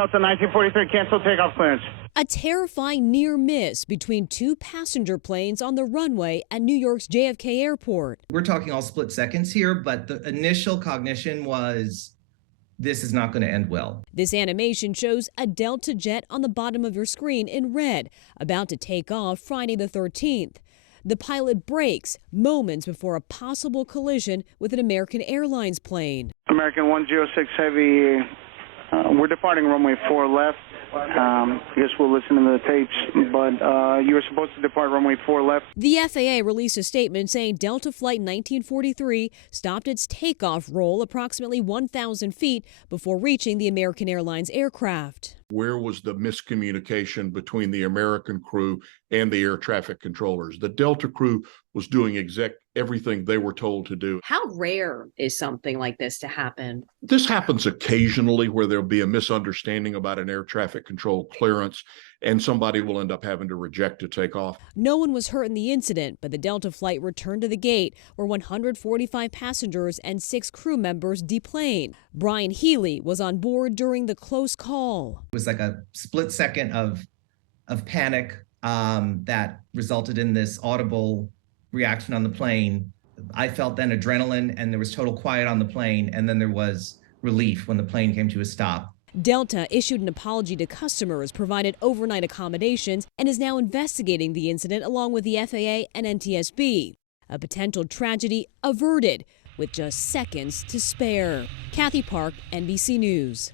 Delta 1943, cancel takeoff clearance. A terrifying near miss between two passenger planes on the runway at New York's JFK Airport. We're talking all split seconds here, but the initial cognition was this is not going to end well. This animation shows a Delta jet on the bottom of your screen in red, about to take off Friday the 13th. The pilot brakes moments before a possible collision with an American Airlines plane. American 106 Heavy, we're departing runway 4 left. I guess we'll listen to the tapes, but you were supposed to depart runway 4 left. The FAA released a statement saying Delta Flight 1943 stopped its takeoff roll approximately 1,000 feet before reaching the American Airlines aircraft. Where was the miscommunication between the American crew and the air traffic controllers? The Delta crew was doing everything they were told to do. How rare is something like this to happen? This happens occasionally where there'll be a misunderstanding about an air traffic control clearance and somebody will end up having to reject a takeoff. No one was hurt in the incident, but the Delta flight returned to the gate where 145 passengers and 6 crew members deplaned. Brian Healy was on board during the close call. It was like a split second of panic that resulted in this audible reaction on the plane. I felt then adrenaline, and there was total quiet on the plane, and then there was relief when the plane came to a stop. Delta issued an apology to customers, provided overnight accommodations, and is now investigating the incident along with the FAA and NTSB. A potential tragedy averted with just seconds to spare. Kathy Park, NBC News.